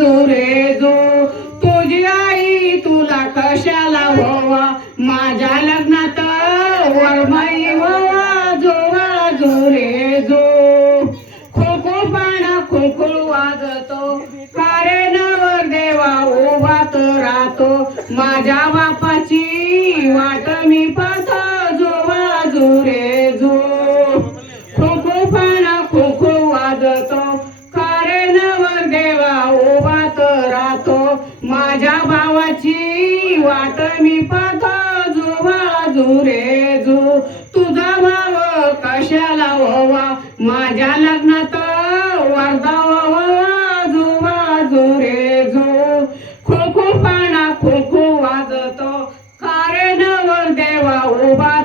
रे जो तुझी आई तुला कशाला व्हावा माझ्या लग्नात वरमाई व्हावा जो रे जो खोखो पाना खोखो वाजतो कारे नवर देवा उभात राहतो माझ्या बापाची वाट मी पाहतो जो रे जो खोखो पाना खोखो वाजतो कारे नवर देवा उभात राहतो माझ्या भावाची वाट मी पाहतो जो रे जो तुझा भाव कशाला व्हावा माझ्या लग्नात वरदा व्हावा जो रे जो खोखो पाना खोखो वाजतो कारे नवर देवा उभा